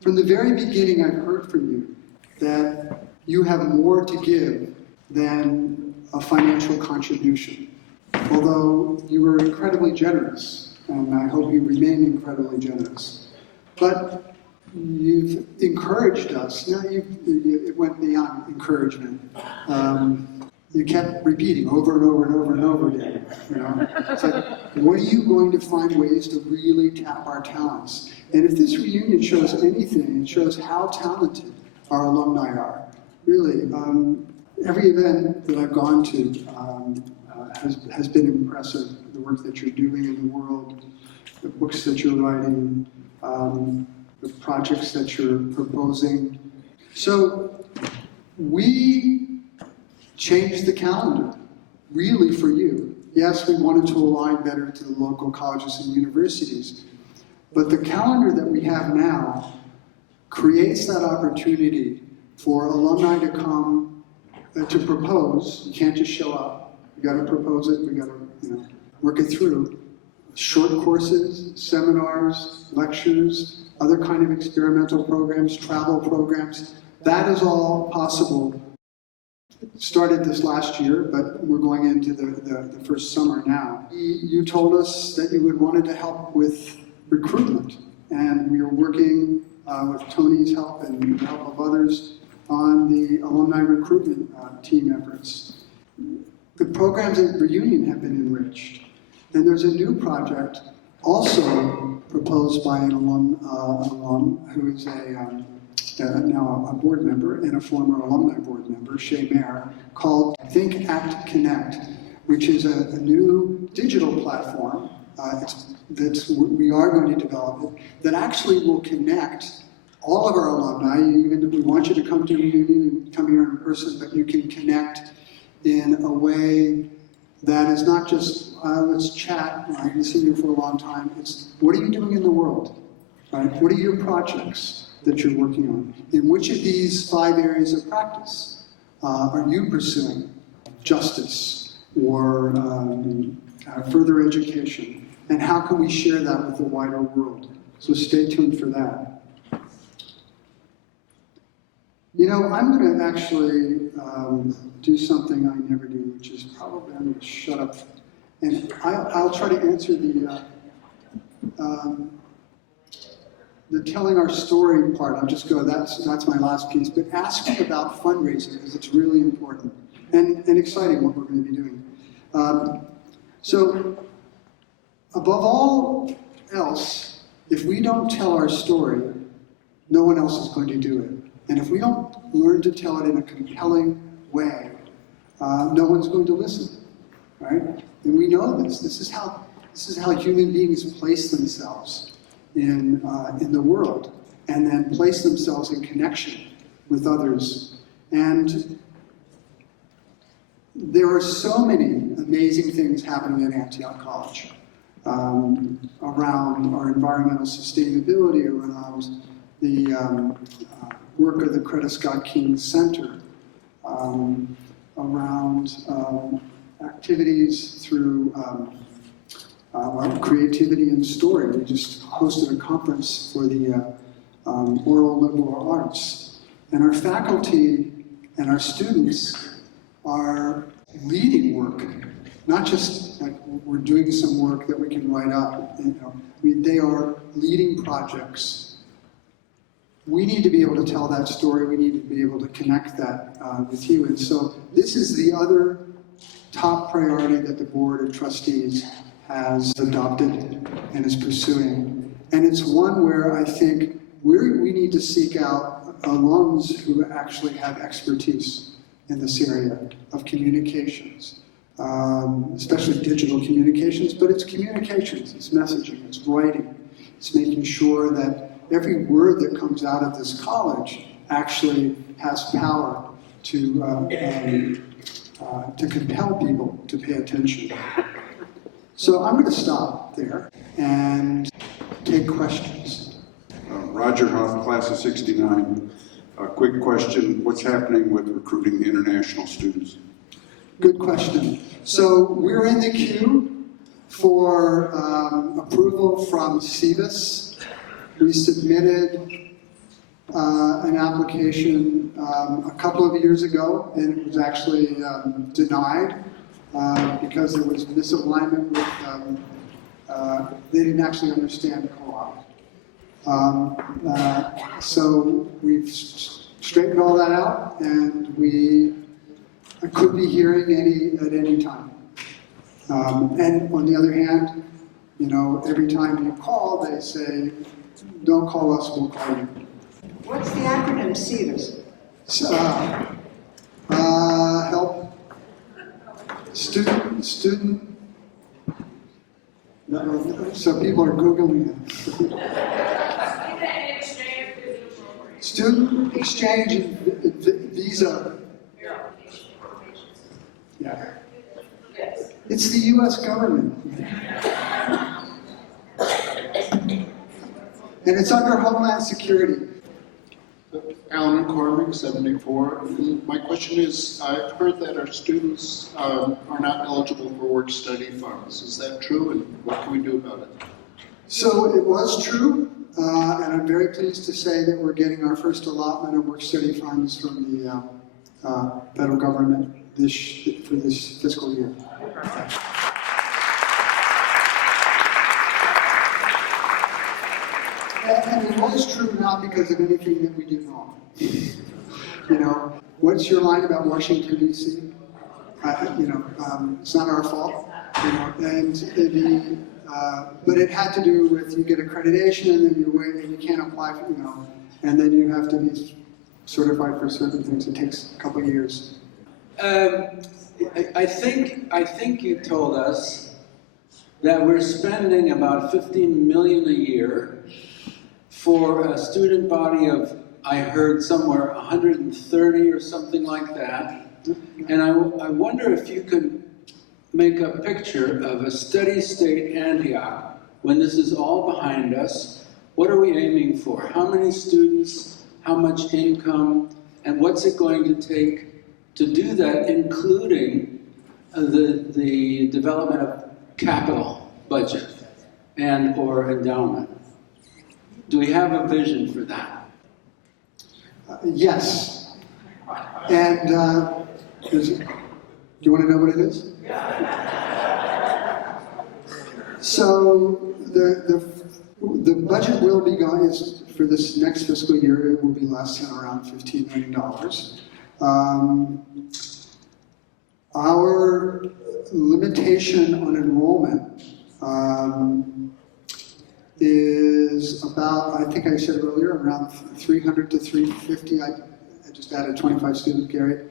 From the very beginning, I've heard from you that you have more to give than a financial contribution. Although you were incredibly generous, and I hope you remain incredibly generous. But you've encouraged us. Now it went beyond encouragement. You kept repeating over and over and over and over again. You know, it's like, what are you going to find ways to really tap our talents? And if this reunion shows anything, it shows how talented our alumni are. Really, every event that I've gone to has been impressive. The work that you're doing in the world, the books that you're writing, the projects that you're proposing. So we changed the calendar, really for you. Yes, we wanted to align better to the local colleges and universities, but the calendar that we have now creates that opportunity for alumni to come to propose. You can't just show up. You got to propose it. We got to, work it through. Short courses, seminars, lectures, other kind of experimental programs, travel programs. That is all possible. It started this last year, but we're going into the first summer now. You told us that you wanted to help with recruitment, and we are working with Tony's help and the help of others on the alumni recruitment team efforts. The programs at Reunion have been enriched, and there's a new project also proposed by an alum who is now a board member and a former alumni board member, Shay Mayer, called Think, Act, Connect, which is a new digital platform we are going to develop it, that actually will connect all of our alumni. Even if we want you to come to Reunion and come here in person, but you can connect in a way that is not just, let's chat, I've been sitting here for a long time. It's, what are you doing in the world? Right? What are your projects that you're working on? In which of these 5 areas of practice are you pursuing? Justice or further education? And how can we share that with the wider world? So stay tuned for that. I'm going to actually do something I never do, which is probably, I'm going to shut up. And I'll try to answer the telling our story part, I'll just go, that's my last piece, but asking about fundraising, because it's really important and exciting what we're going to be doing. So, above all else, if we don't tell our story, no one else is going to do it. And if we don't learn to tell it in a compelling way, no one's going to listen, right? And we know this. This is how human beings place themselves in the world, and then place themselves in connection with others. And there are so many amazing things happening at Antioch College around our environmental sustainability, around the work of the Coretta Scott King Center, around activities through creativity and story. We just hosted a conference for the oral liberal arts. And our faculty and our students are leading work, not just like we're doing some work that we can write up. They are leading projects. We need to be able to tell that story. We need to be able to connect that with you. And so this is the other top priority that the Board of Trustees has adopted and is pursuing. And it's one where I think we need to seek out alums who actually have expertise in this area of communications, especially digital communications, but it's communications, it's messaging, it's writing, it's making sure that every word that comes out of this college actually has power to compel people to pay attention. So I'm going to stop there and take questions. Roger Huff, class of 69. A quick question, what's happening with recruiting international students? Good question. So we're in the queue for approval from CVIS. We submitted an application a couple of years ago, and it was actually denied because there was misalignment with, they didn't actually understand co-op. So we've straightened all that out, and we could be hearing at any time. And on the other hand, every time you call, they say, don't call us, we'll call you. What's the acronym CVIS? Help. Student. So people are Googling it. Student exchange and visa. Yeah. It's the U.S. government. And it's under Homeland Security. Alan McCormick, 74. My question is, I've heard that our students are not eligible for work-study funds. Is that true, and what can we do about it? So it was true, and I'm very pleased to say that we're getting our first allotment of work-study funds from the federal government for this fiscal year. And it was true not because of anything that we did wrong. What's your line about Washington, D.C.? It's not our fault. But it had to do with you get accreditation and then you wait and you can't apply for, and then you have to be certified for certain things. It takes a couple of years. I think you told us that we're spending about $15 million a year for a student body of, I heard somewhere, 130 or something like that. And I wonder if you could make a picture of a steady state Antioch when this is all behind us. What are we aiming for? How many students, how much income, and what's it going to take to do that, including the development of capital budget and or endowment? Do we have a vision for that? Yes. And do you want to know what it is? So The budget will be gone, for this next fiscal year, it will be less than around $15 million. Our limitation on enrollment is about, I think I said earlier, around 300 to 350. I just added 25 students, Gary.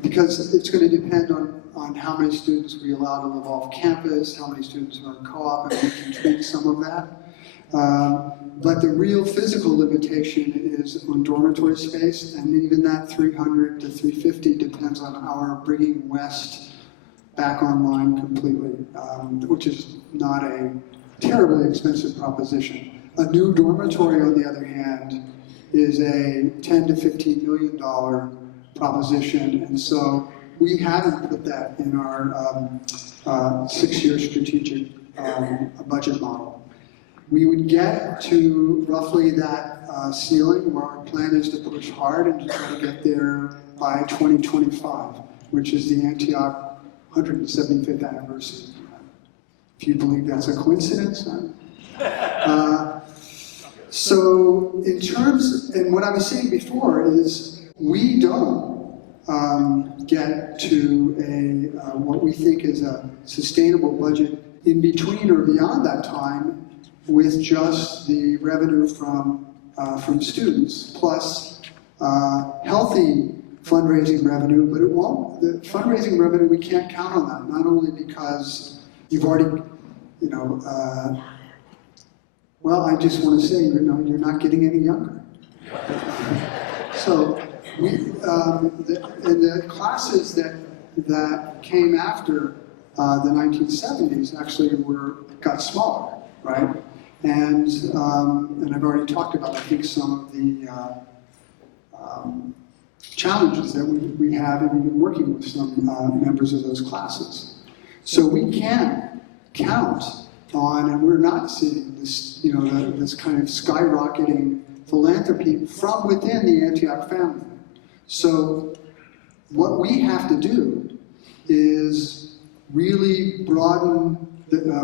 Because it's going to depend on how many students we allow to live off campus, how many students are in co-op, and we can tweak some of that. But the real physical limitation is on dormitory space, and even that 300 to 350 depends on our bringing West back online completely, which is not a terribly expensive proposition. A new dormitory, on the other hand, is a $10 to $15 million proposition, and so we haven't put that in our 6-year strategic budget model. We would get to roughly that ceiling where our plan is to push hard and to try to get there by 2025, which is the Antioch 175th anniversary. If you believe that's a coincidence. So in terms, and what I was saying before is we don't get to what we think is a sustainable budget in between or beyond that time with just the revenue from students plus healthy fundraising revenue, but it won't. The fundraising revenue, we can't count on that, not only because you've already, well, I just want to say, you're not getting any younger. So, the classes that came after the 1970s actually got smaller, right? And I've already talked about, I think, some of the challenges that we have in even working with some members of those classes. So we can't count on, and we're not seeing this, this kind of skyrocketing philanthropy from within the Antioch family. So what we have to do is really broaden,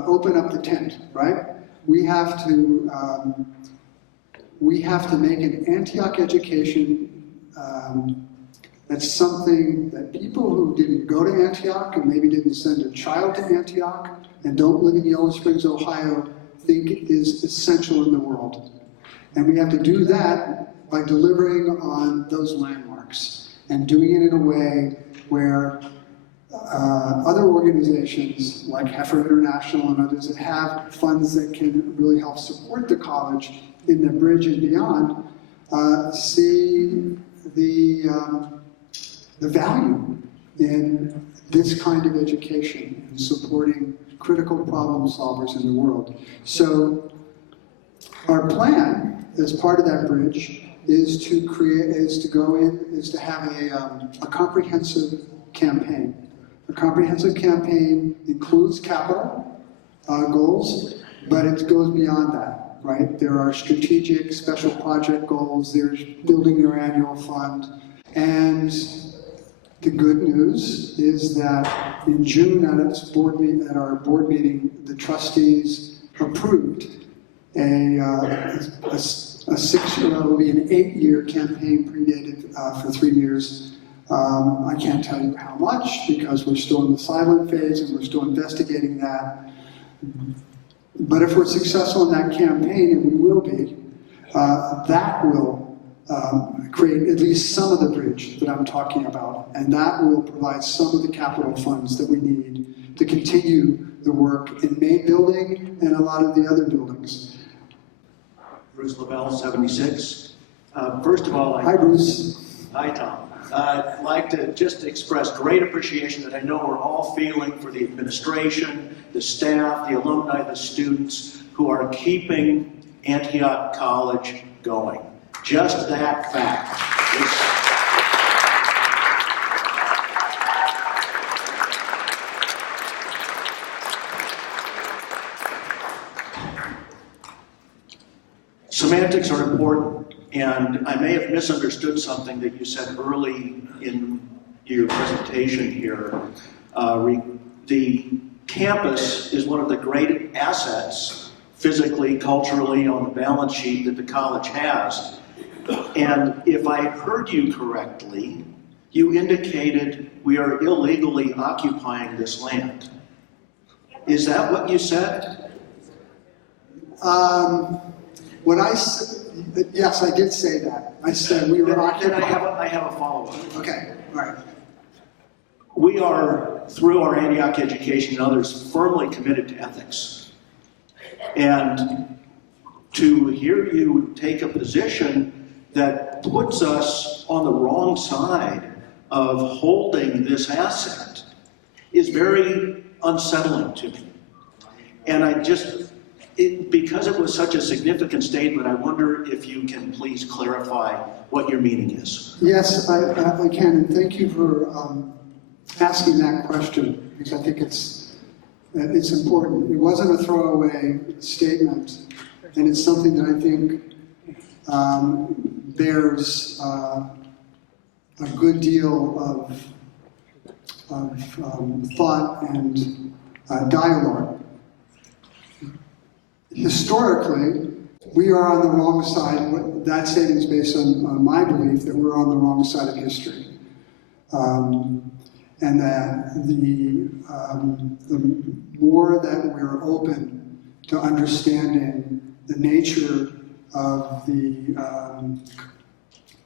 open up the tent, right? We have to make an Antioch education that's something that people who didn't go to Antioch and maybe didn't send a child to Antioch and don't live in Yellow Springs, Ohio, think is essential in the world. And we have to do that by delivering on those landmarks and doing it in a way where other organizations like Heifer International and others that have funds that can really help support the college in the bridge and beyond see the value in this kind of education and supporting critical problem solvers in the world. So our plan, as part of that bridge, is to have a comprehensive campaign. A comprehensive campaign includes capital goals, but it goes beyond that, right? There are strategic special project goals, there's building your annual fund, and the good news is that in June at our board meeting, the trustees approved a 6-year, it will be an 8-year campaign predated for 3 years. I can't tell you how much because we're still in the silent phase and we're still investigating that. But if we're successful in that campaign, and we will be, that will create at least some of the bridge that I'm talking about, and that will provide some of the capital funds that we need to continue the work in main building and a lot of the other buildings. Bruce LaBelle, 76. First of all, hi, Bruce. Hi, Tom. I'd like to just express great appreciation that I know we're all feeling for the administration, the staff, the alumni, the students who are keeping Antioch College going. Just that fact. Semantics are important, and I may have misunderstood something that you said early in your presentation here. The campus is one of the great assets physically, culturally, on the balance sheet that the college has. And if I heard you correctly, you indicated we are illegally occupying this land. Is that what you said? What I said, yes, I did say that. I said we were occupying. I have a follow-up. Okay, all right. We are, through our Antioch education and others, firmly committed to ethics. And to hear you take a position that puts us on the wrong side of holding this asset is very unsettling to me. And I just, because it was such a significant statement, I wonder if you can please clarify what your meaning is. Yes, I can, and thank you for asking that question, because I think it's important. It wasn't a throwaway statement, and it's something that I think bears a good deal of thought and dialogue. Historically, we are on the wrong side. That statement is based on my belief that we're on the wrong side of history. And that the more that we're open to understanding the nature of the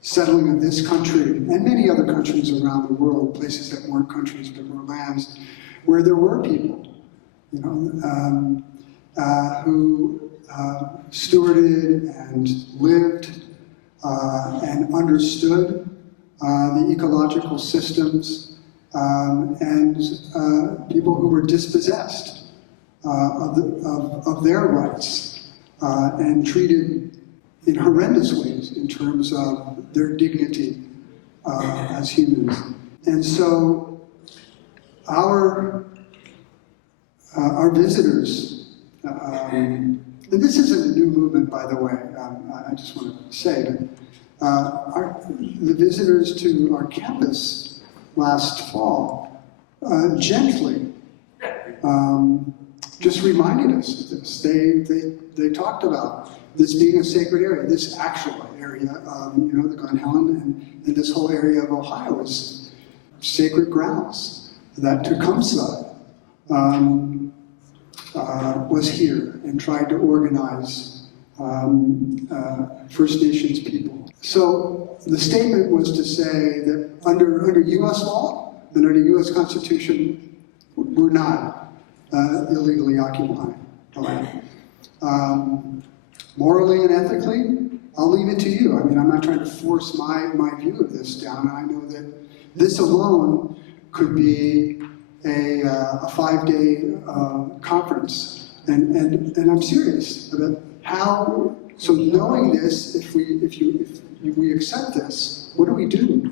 settling of this country and many other countries around the world, places that weren't countries but were lands, where there were people, you know, who stewarded and lived and understood the ecological systems, and people who were dispossessed of their rights and treated in horrendous ways in terms of their dignity as humans. And so our visitors, and this isn't a new movement, by the way, I just want to say that the visitors to our campus last fall gently just reminded us of this. They talked about this being a sacred area, this actual area, you know, the Glen Helen and this whole area of Ohio is sacred grounds. That Tecumseh was here and tried to organize First Nations people. So the statement was to say that under U.S. law and under U.S. Constitution, we're not illegally occupying the land. Morally and ethically, I'll leave it to you. I mean, I'm not trying to force my view of this down. I know that this alone could be a 5-day conference, and I'm serious about how. So knowing this, if we accept this, what do we do?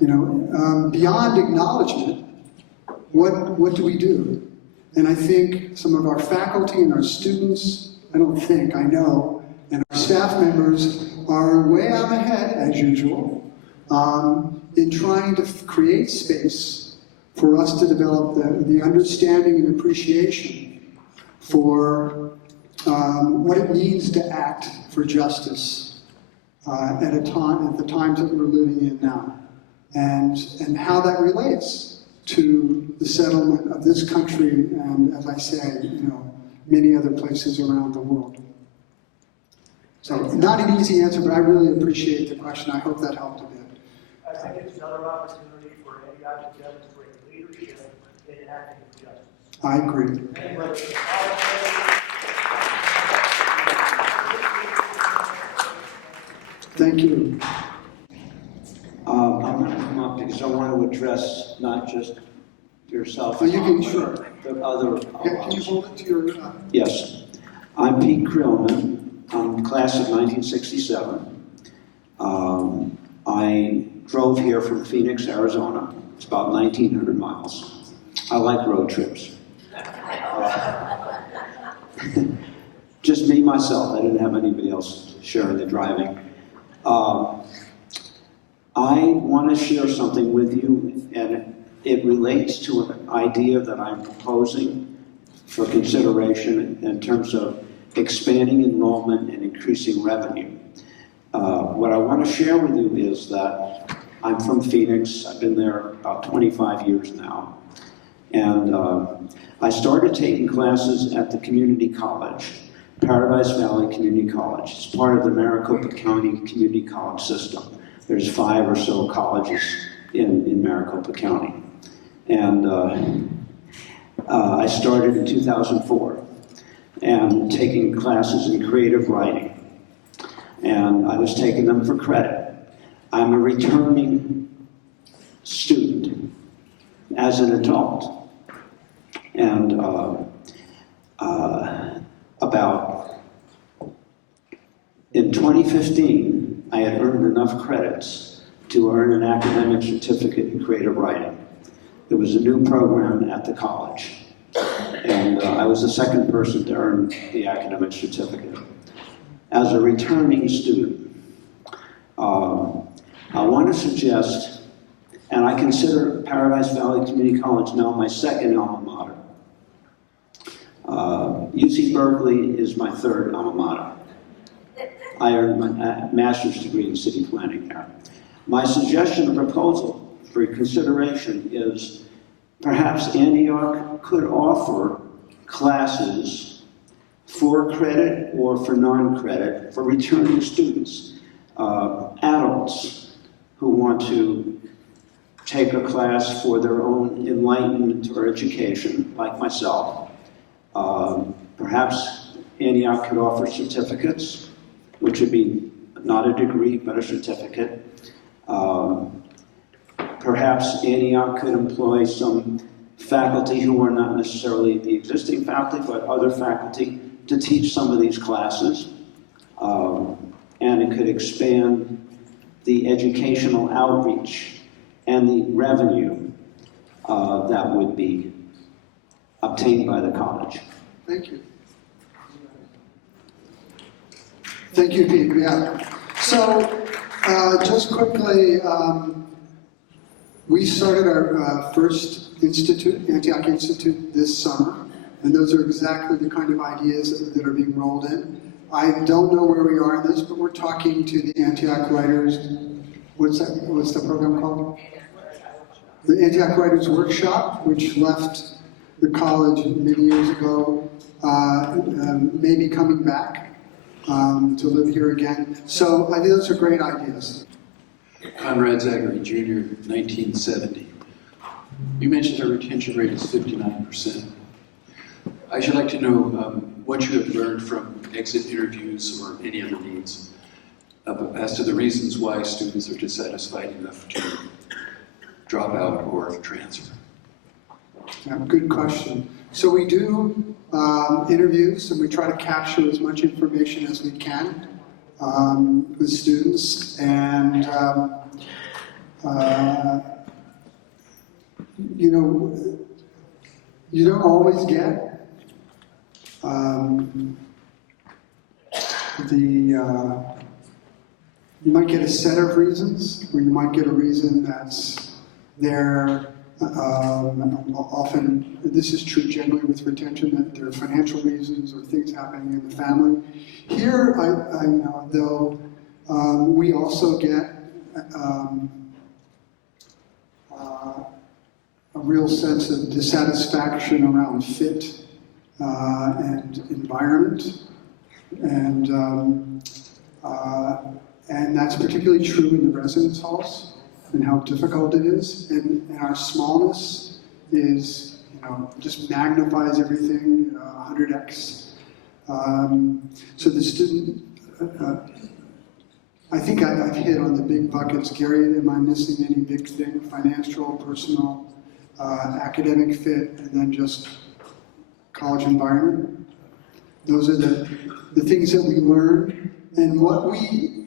You know, beyond acknowledgement, what do we do? And I think some of our faculty and our students, I know, and our staff members are way out ahead, as usual, in trying to create space for us to develop the understanding and appreciation for what it means to act for justice at the times that we're living in now, and how that relates to the settlement of this country and, as I say, you know, many other places around the world. So, not an easy answer, but I really appreciate the question. I hope that helped a bit. I think it's another opportunity for Antioch to demonstrate leadership in acting for justice. I agree. Thank you. I'm going to come up because I want to address not just yourself, you can, sure. The other. Can you hold it to your? Yes. I'm Pete Creelman. I'm class of 1967. I drove here from Phoenix, Arizona. It's about 1,900 miles. I like road trips. Just me, myself. I didn't have anybody else sharing the driving. I want to share something with you, and it relates to an idea that I'm proposing for consideration in terms of expanding enrollment and increasing revenue. What I want to share with you is that I'm from Phoenix. I've been there about 25 years now. And I started taking classes at the community college, Paradise Valley Community College. It's part of the Maricopa County Community College system. There's 5 or so colleges in Maricopa County. And I started in 2004 and taking classes in creative writing. And I was taking them for credit. I'm a returning student as an adult. And in 2015, I had earned enough credits to earn an academic certificate in creative writing. It was a new program at the college. And I was the second person to earn the academic certificate. As a returning student, I want to suggest, and I consider Paradise Valley Community College now my second alma mater. UC Berkeley is my third alma mater. I earned my master's degree in city planning there. My suggestion or proposal for consideration is perhaps Antioch could offer classes for credit or for non-credit for returning students, adults who want to take a class for their own enlightenment or education, like myself. Perhaps Antioch could offer certificates, which would be not a degree, but a certificate. Perhaps Antioch could employ some faculty who are not necessarily the existing faculty, but other faculty to teach some of these classes. And it could expand the educational outreach and the revenue that would be obtained by the college. Thank you. Thank you, Pete. Yeah. So, just quickly, we started our first institute, Antioch Institute, this summer, and those are exactly the kind of ideas that are being rolled in. I don't know where we are in this, but we're talking to the Antioch Writers. What's the program called? The Antioch Writers Workshop, which left the college many years ago, may be coming back to live here again. So I think those are great ideas. Conrad Zachary, Jr., 1970. You mentioned our retention rate is 59%. I should like to know what you have learned from exit interviews or any other needs as to the reasons why students are dissatisfied enough to drop out or transfer. Yeah, good question. So we do interviews, and we try to capture as much information as we can with students, and you know, you don't always get you might get a set of reasons, or you might get a reason that's there. Often, this is true generally with retention, that there are financial reasons or things happening in the family. Here, I know, though, we also get a real sense of dissatisfaction around fit and environment, and that's particularly true in the residence halls, and how difficult it is, and our smallness is, just magnifies everything 100x. So the student, I think I've hit on the big buckets. Gary, am I missing any big thing? Financial, personal, academic fit, and then just college environment. Those are the things that we learn, and what we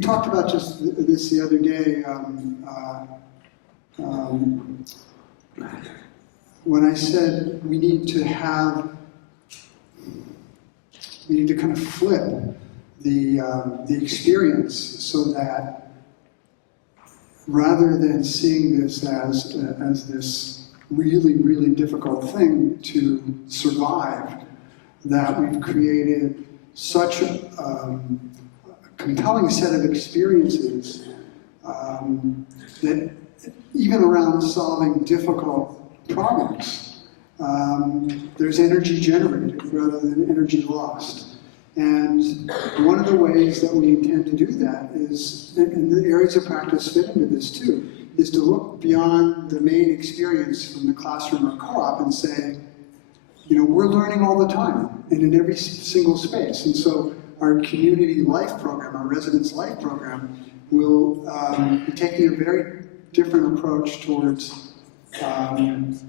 talked about just this the other day, when I said we need to kind of flip the experience, so that rather than seeing this as this really, really difficult thing to survive, that we've created such a compelling set of experiences that even around solving difficult problems, there's energy generated rather than energy lost. And one of the ways that we intend to do that is, and the areas of practice fit into this too, is to look beyond the main experience from the classroom or co-op and say, you know, we're learning all the time and in every single space. And so our community life program, our residence life program, will be taking a very different approach towards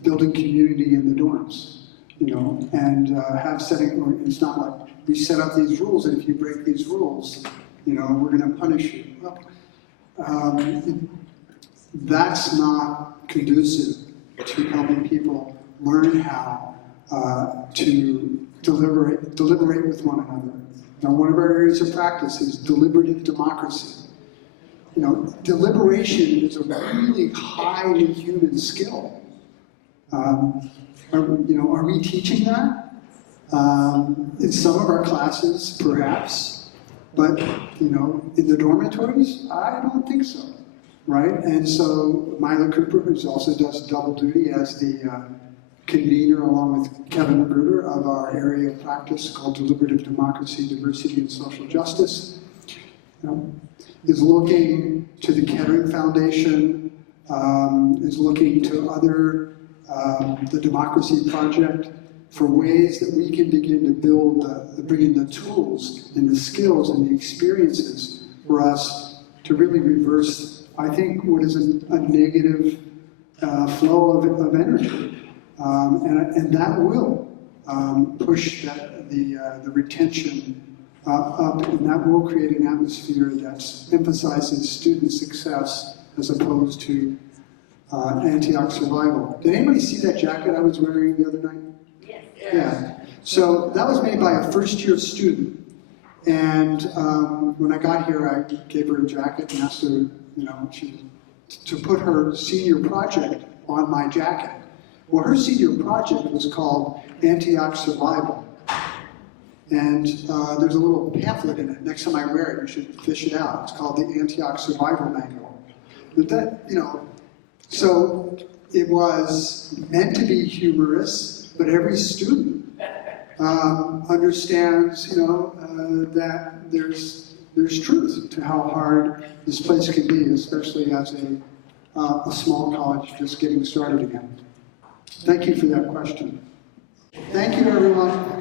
building community in the dorms, you know, and it's not like we set up these rules and if you break these rules, you know, we're going to punish you. That's not conducive to helping people learn how to deliberate with one another. Now, one of our areas of practice is deliberative democracy. You know, deliberation is a really highly human skill. Are we teaching that? In some of our classes, perhaps, but you know, in the dormitories, I don't think so, right? And so Myla Cooper, who also does double duty as the convener along with Kevin Magruder of our area of practice called Deliberative Democracy, Diversity, and Social Justice, is looking to the Kettering Foundation, is looking to other, the Democracy Project, for ways that we can begin to build, bring in the tools and the skills and the experiences for us to really reverse, I think, what is a negative flow of energy. And that will push the retention up, and that will create an atmosphere that emphasizes student success as opposed to Antioch survival. Did anybody see that jacket I was wearing the other night? Yes. Yeah. So that was made by a first-year student. And when I got here, I gave her a jacket and asked her, you know, to put her senior project on my jacket. Well, her senior project was called Antioch Survival. And there's a little pamphlet in it. Next time I wear it, you should fish it out. It's called the Antioch Survival Manual. But that, you know, so it was meant to be humorous, but every student understands, you know, that there's truth to how hard this place can be, especially as a small college just getting started again. Thank you for that question. Thank you, everyone.